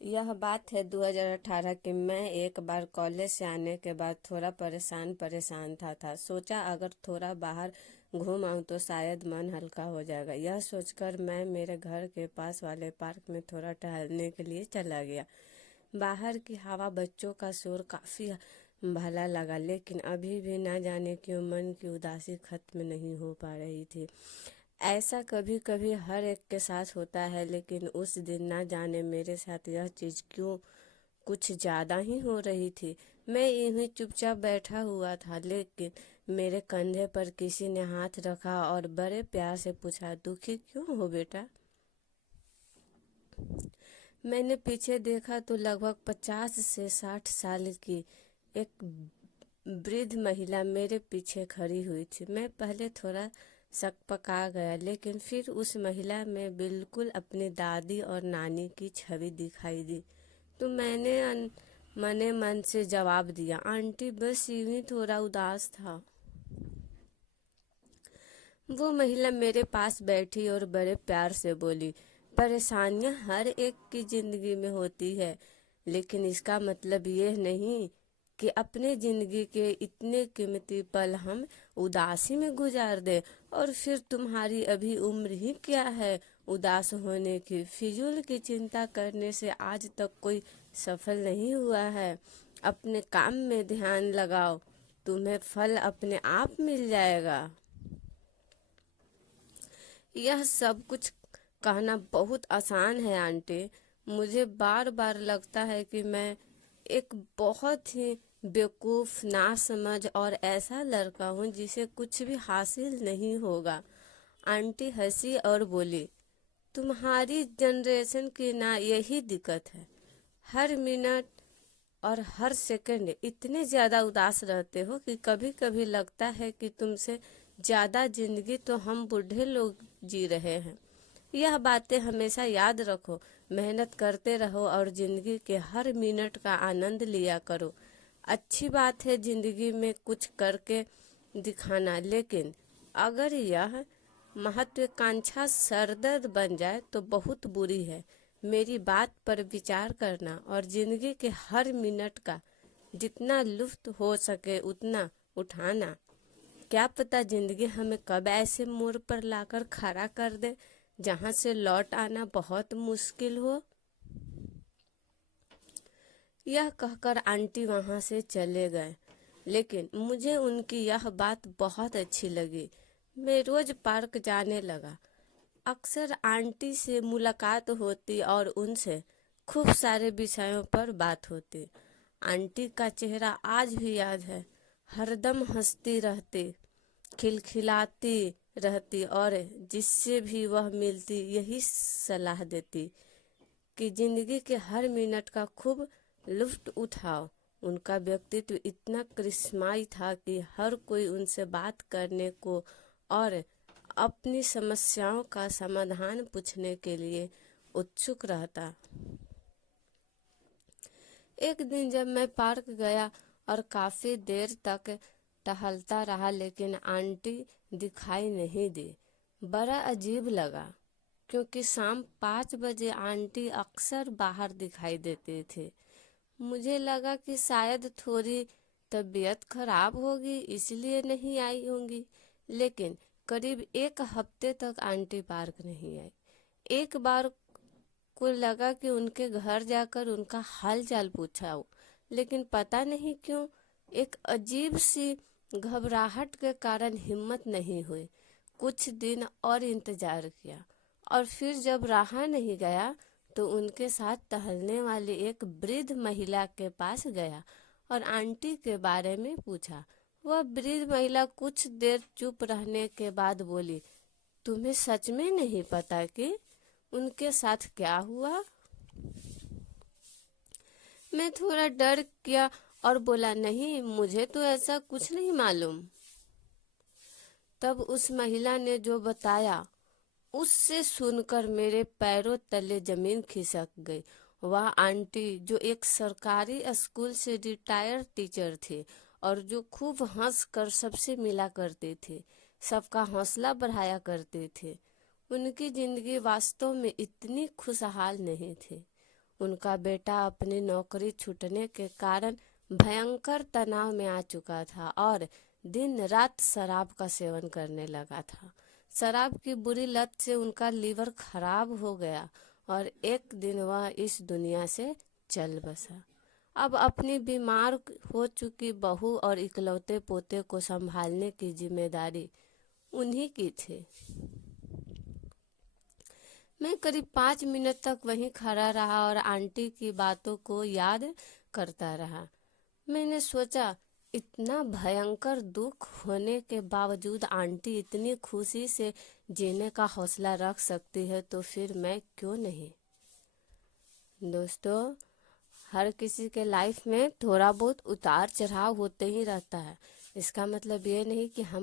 यह बात है 2018 की। मैं एक बार कॉलेज से आने के बाद थोड़ा परेशान परेशान था। सोचा अगर थोड़ा बाहर घूम आऊं तो शायद मन हल्का हो जाएगा। यह सोचकर मैं मेरे घर के पास वाले पार्क में थोड़ा टहलने के लिए चला गया। बाहर की हवा, बच्चों का शोर काफ़ी भला लगा, लेकिन अभी भी ना जाने क्यों मन की उदासी खत्म नहीं हो पा रही थी। ऐसा कभी कभी हर एक के साथ होता है, लेकिन उस दिन ना जाने मेरे साथ यह चीज़ क्यों कुछ ज़्यादा ही हो रही थी। मैं यूं ही चुपचाप बैठा हुआ था, लेकिन मेरे कंधे पर किसी ने हाथ रखा और बड़े प्यार से पूछा, दुखी क्यों हो बेटा? मैंने पीछे देखा तो लगभग 50 से 60 साल की एक वृद्ध महिला मेरे पीछे खड़ी हुई थी। मैं पहले थोड़ा सकपका गया, लेकिन फिर उस महिला में बिल्कुल अपनी दादी और नानी की छवि दिखाई दी। तो मैंने मने मन से जवाब दिया, आंटी बस यूं ही थोड़ा उदास था। वो महिला मेरे पास बैठी और बड़े प्यार से बोली, परेशानियां हर एक की जिंदगी में होती है, लेकिन इसका मतलब ये नहीं कि अपने जिंदगी के इतने कीमती पल हम उदासी में गुजार दे। और फिर तुम्हारी अभी उम्र ही क्या है उदास होने की? फिजूल की चिंता करने से आज तक कोई सफल नहीं हुआ है। अपने काम में ध्यान लगाओ, तुम्हें फल अपने आप मिल जाएगा। यह सब कुछ कहना बहुत आसान है आंटी। मुझे बार बार लगता है कि मैं एक बहुत ही बेवकूफ़, नासमझ और ऐसा लड़का हूँ जिसे कुछ भी हासिल नहीं होगा। आंटी हंसी और बोली, तुम्हारी जनरेशन की ना यही दिक्कत है। हर मिनट और हर सेकंड इतने ज़्यादा उदास रहते हो कि कभी कभी लगता है कि तुमसे ज़्यादा जिंदगी तो हम बूढ़े लोग जी रहे हैं। यह बातें हमेशा याद रखो। मेहनत करते रहो और जिंदगी के हर मिनट का आनंद लिया करो। अच्छी बात है जिंदगी में कुछ करके दिखाना, लेकिन अगर यह महत्वाकांक्षा सरदर्द बन जाए तो बहुत बुरी है। मेरी बात पर विचार करना और जिंदगी के हर मिनट का जितना लुत्फ हो सके उतना उठाना। क्या पता जिंदगी हमें कब ऐसे मोड़ पर लाकर खड़ा कर दे जहां से लौट आना बहुत मुश्किल हो। यह कहकर आंटी वहां से चले गए, लेकिन मुझे उनकी यह बात बहुत अच्छी लगी। मैं रोज पार्क जाने लगा। अक्सर आंटी से मुलाकात होती और उनसे खूब सारे विषयों पर बात होती। आंटी का चेहरा आज भी याद है। हरदम हंसती रहती, खिलखिलाती रहती और जिससे भी वह मिलती यही सलाह देती कि जिंदगी के हर मिनट का खूब लुत्फ उठाओ। उनका व्यक्तित्व इतना करिश्माई था कि हर कोई उनसे बात करने को और अपनी समस्याओं का समाधान पूछने के लिए उत्सुक रहता। एक दिन जब मैं पार्क गया और काफी देर तक टहलता रहा, लेकिन आंटी दिखाई नहीं दी। बड़ा अजीब लगा, क्योंकि शाम 5 बजे आंटी अक्सर बाहर दिखाई देती थी। मुझे लगा कि शायद थोड़ी तबीयत खराब होगी इसलिए नहीं आई होंगी, लेकिन करीब एक हफ्ते तक आंटी पार्क नहीं आई। एक बार को लगा कि उनके घर जाकर उनका हाल चाल पूछा, लेकिन पता नहीं क्यों एक अजीब सी घबराहट के कारण हिम्मत नहीं हुई। कुछ दिन और इंतजार किया, और फिर जब रहा नहीं गया तो उनके साथ टहलने वाली एक वृद्ध महिला के पास गया और आंटी के बारे में पूछा। वह वृद्ध महिला कुछ देर चुप रहने के बाद बोली, तुम्हें सच में नहीं पता कि उनके साथ क्या हुआ? मैं थोड़ा डर गया और बोला, नहीं, मुझे तो ऐसा कुछ नहीं मालूम। तब उस महिला ने जो बताया उससे सुनकर मेरे पैरों तले जमीन खिसक गई। वह आंटी जो एक सरकारी स्कूल से रिटायर्ड टीचर थी और जो खूब हंस कर सबसे मिला करती थी, सबका हौसला बढ़ाया करती थी, उनकी जिंदगी वास्तव में इतनी खुशहाल नहीं थी। उनका बेटा अपनी नौकरी छूटने के कारण भयंकर तनाव में आ चुका था और दिन रात शराब का सेवन करने लगा था। शराब की बुरी लत से उनका लीवर खराब हो गया और एक दिन वह इस दुनिया से चल बसा। अब अपनी बीमार हो चुकी बहू और इकलौते पोते को संभालने की जिम्मेदारी उन्हीं की थी। मैं करीब 5 मिनट तक वहीं खड़ा रहा और आंटी की बातों को याद करता रहा। मैंने सोचा, इतना भयंकर दुख होने के बावजूद आंटी इतनी खुशी से जीने का हौसला रख सकती है, तो फिर मैं क्यों नहीं। दोस्तों, हर किसी के लाइफ में थोड़ा बहुत उतार चढ़ाव होते ही रहता है। इसका मतलब ये नहीं कि हम